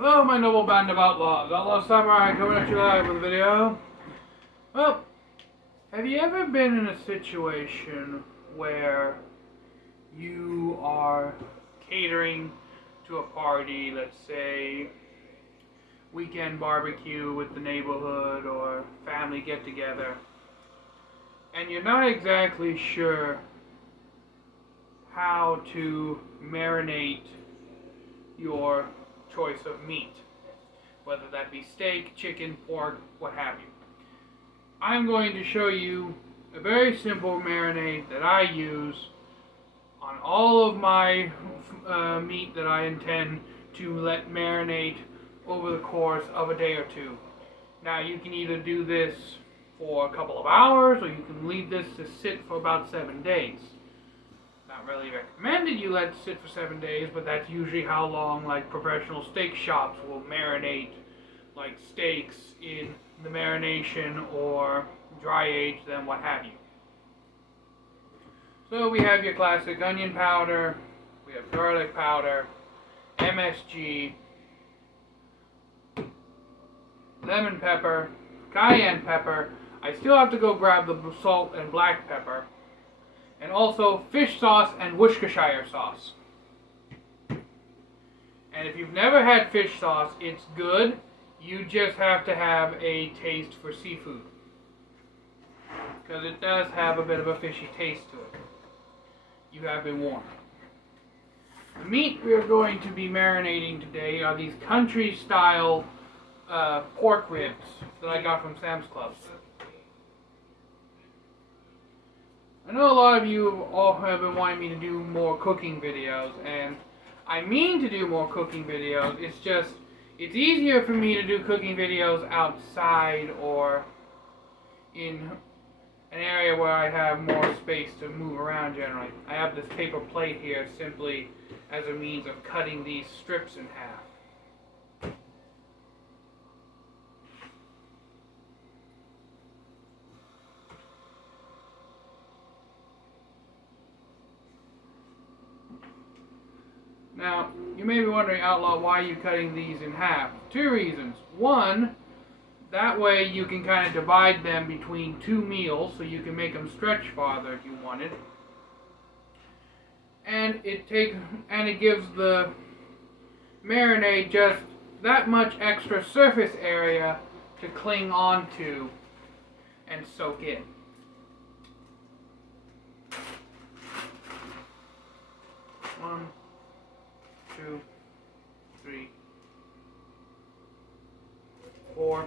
Hello, my noble band of outlaws. Outlaw Samurai coming at you live with a video. Well, have you ever been in a situation where you are catering to a party, let's say weekend barbecue with the neighborhood or family get-together, and you're not exactly sure how to marinate your choice of meat, whether that be steak, chicken, pork, what have you. I'm going to show you a very simple marinade that I use on all of my meat that I intend to let marinate over the course of a day or two. Now, you can either do this for a couple of hours, or you can leave this to sit for about 7 days. Not really recommended you let it sit for 7 days, but that's usually how long like professional steak shops will marinate like steaks in the marination or dry age them, what have you. So we have your classic onion powder, we have garlic powder, MSG, lemon pepper, cayenne pepper. I still have to go grab the salt and black pepper. And also fish sauce and Worcestershire sauce. And if you've never had fish sauce, it's good. You just have to have a taste for seafood, because it does have a bit of a fishy taste to it. You have been warned. The meat we are going to be marinating today are these country-style pork ribs that I got from Sam's Club. I know a lot of you all have been wanting me to do more cooking videos, and I mean to do more cooking videos. It's easier for me to do cooking videos outside or in an area where I have more space to move around generally. I have this paper plate here simply as a means of cutting these strips in half. Now, you may be wondering, Outlaw, why are you cutting these in half? 2 reasons. One, that way you can kind of divide them between 2 meals, so you can make them stretch farther if you wanted. And it gives the marinade just that much extra surface area to cling onto and soak in. One, 2, 3, 4.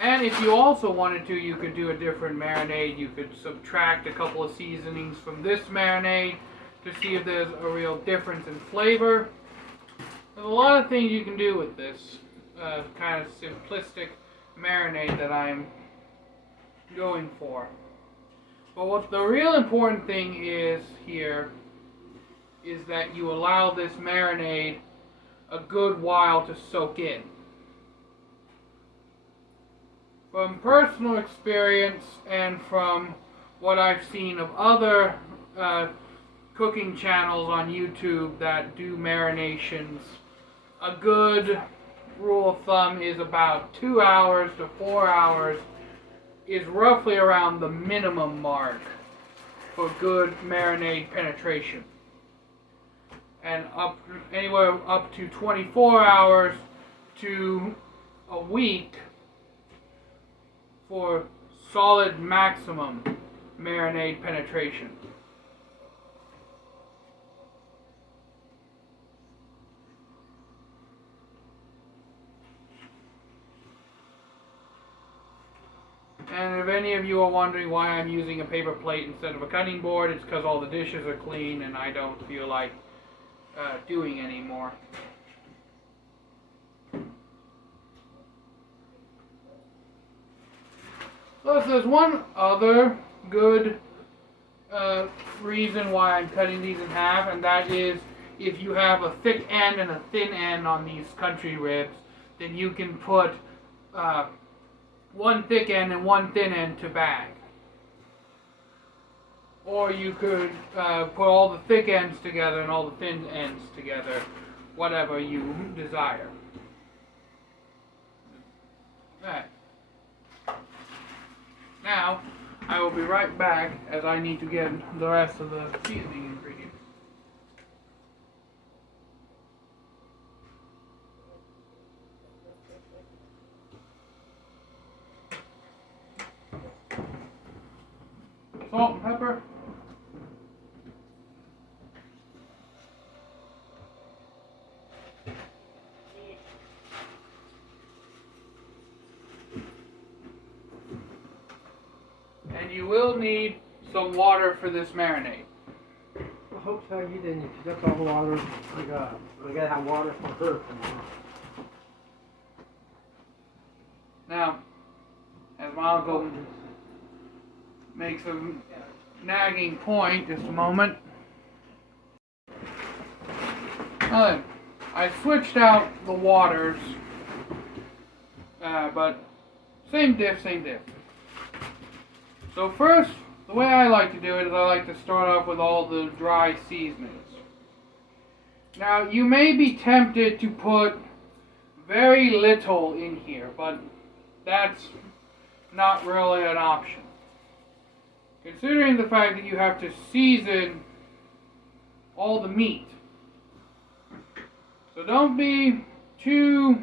And if you also wanted to, you could do a different marinade. You could subtract a couple of seasonings from this marinade to see if there's a real difference in flavor. There's a lot of things you can do with this kind of simplistic marinade that I'm going for. But what the real important thing is here is that you allow this marinade a good while to soak in. From personal experience and from what I've seen of other cooking channels on YouTube that do marinations, a good rule of thumb is about 2 hours to 4 hours is roughly around the minimum mark for good marinade penetration. And anywhere up to 24 hours to a week for solid maximum marinade penetration. And if any of you are wondering why I'm using a paper plate instead of a cutting board, it's because all the dishes are clean and I don't feel like doing anymore. Plus, there's one other good reason why I'm cutting these in half, and that is if you have a thick end and a thin end on these country ribs, then you can put one thick end and one thin end to bag. or you could put all the thick ends together and all the thin ends together, whatever you desire. Right. Now, I will be right back as I need to get the rest of the seasoning ingredients. Salt and pepper. And you will need some water for this marinade. I hope so. You didn't. That's all the water I got. I gotta have water for her tomorrow. Now, as my uncle makes a nagging point, just a moment. Now then, I switched out the waters, but same diff, same diff. So first, the way I like to do it is I like to start off with all the dry seasonings. Now, you may be tempted to put very little in here, but that's not really an option. Considering the fact that you have to season all the meat. So don't be too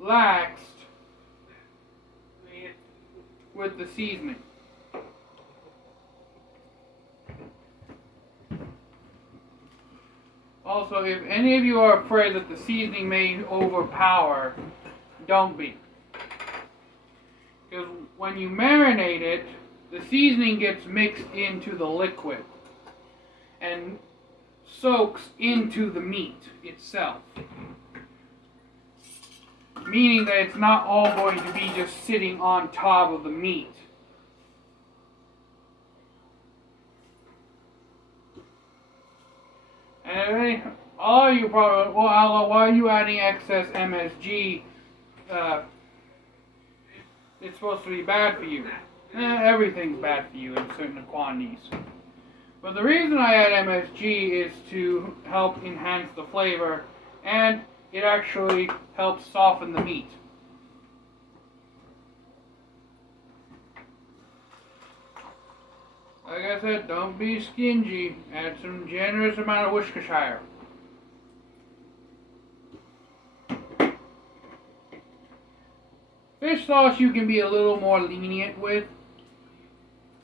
laxed with the seasoning. Also, if any of you are afraid that the seasoning may overpower, don't be. Because when you marinate it, the seasoning gets mixed into the liquid and soaks into the meat itself. Meaning that it's not all going to be just sitting on top of the meat. And all you probably, well, Allo, why are you adding excess MSG? It's supposed to be bad for you. Everything's bad for you in certain quantities. But the reason I add MSG is to help enhance the flavor, and it actually helps soften the meat. Like I said, don't be stingy. Add some generous amount of Worcestershire. Fish sauce you can be a little more lenient with,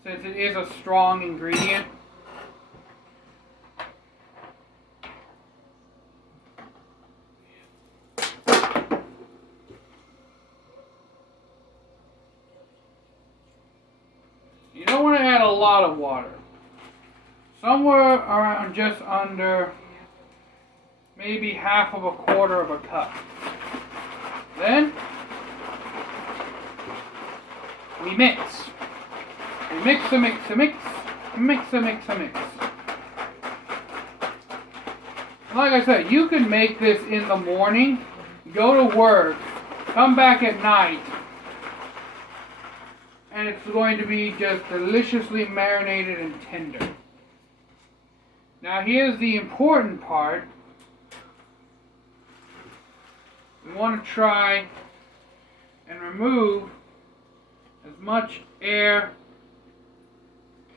since it is a strong ingredient. You don't want to add a lot of water. Somewhere around just under maybe half of a quarter of a cup. Then we mix. We mix a mix a mix. Mix a mix a mix. Like I said, you can make this in the morning, go to work, come back at night, and it's going to be just deliciously marinated and tender. Now here's the important part. We want to try and remove as much air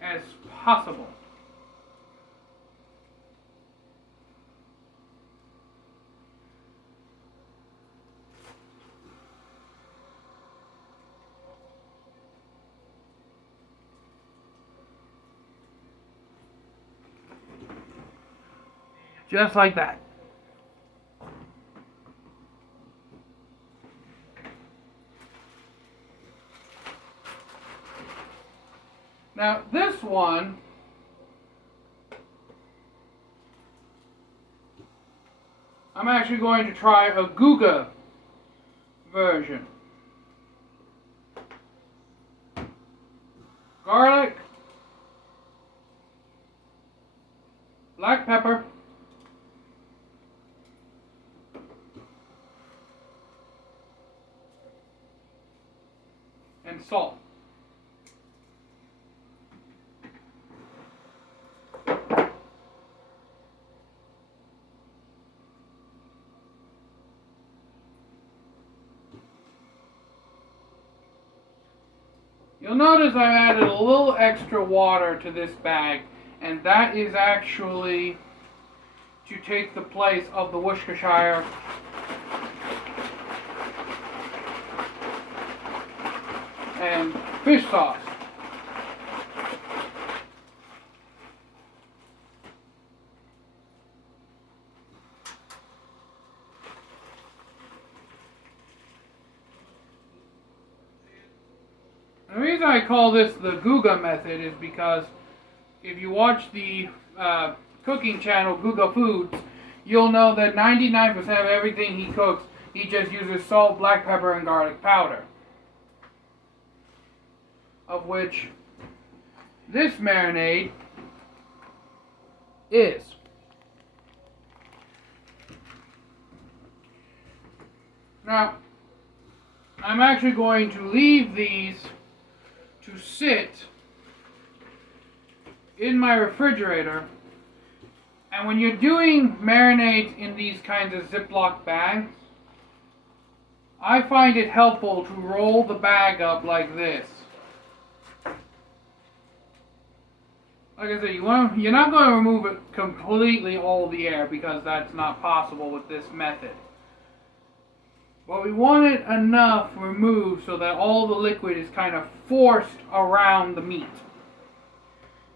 as possible. Just like that. Now this one I'm actually going to try a Guga version. Garlic, black pepper, and salt. You'll notice I've added a little extra water to this bag, and that is actually to take the place of the Worcestershire and fish sauce. The reason I call this the Guga method is because if you watch the cooking channel Guga Foods, you'll know that 99% of everything he cooks, he just uses salt, black pepper, and garlic powder. Of which this marinade is. Now, I'm actually going to leave these to sit in my refrigerator, and when you're doing marinades in these kinds of Ziploc bags, I find it helpful to roll the bag up like this. Like I said, you're not going to remove it completely all the air because that's not possible with this method. But we want it enough removed so that all the liquid is kind of forced around the meat.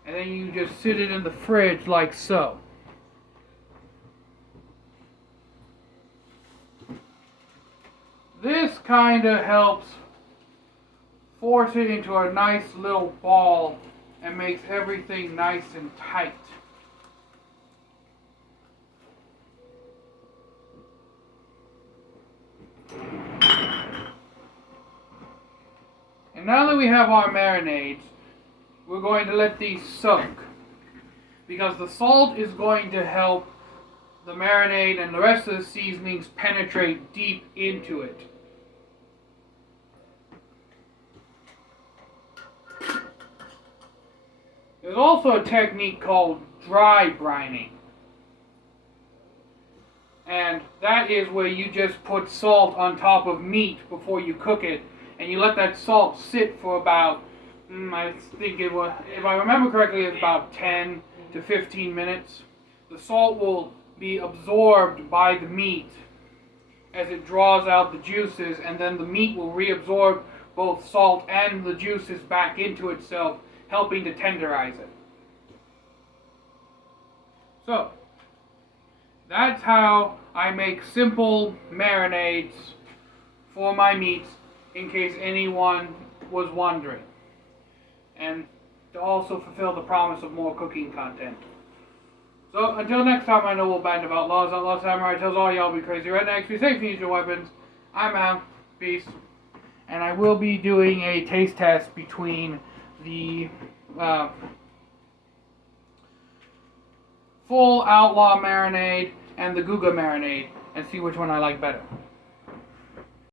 And then you just sit it in the fridge like so. This kind of helps force it into a nice little ball and makes everything nice and tight. And now that we have our marinades, we're going to let these soak, because the salt is going to help the marinade and the rest of the seasonings penetrate deep into it. There's also a technique called dry brining. And that is where you just put salt on top of meat before you cook it, and you let that salt sit for about, I think it was, if I remember correctly, it's about 10 to 15 minutes. The salt will be absorbed by the meat as it draws out the juices, and then the meat will reabsorb both salt and the juices back into itself, helping to tenderize it. So, that's how I make simple marinades for my meats, in case anyone was wondering. And to also fulfill the promise of more cooking content. So, until next time, I know we'll band of outlaws. Outlaw Samurai tells all y'all be crazy rednecks, be safe and use your weapons. I'm out. Peace. And I will be doing a taste test between the full outlaw marinade and the Guga marinade, and see which one I like better.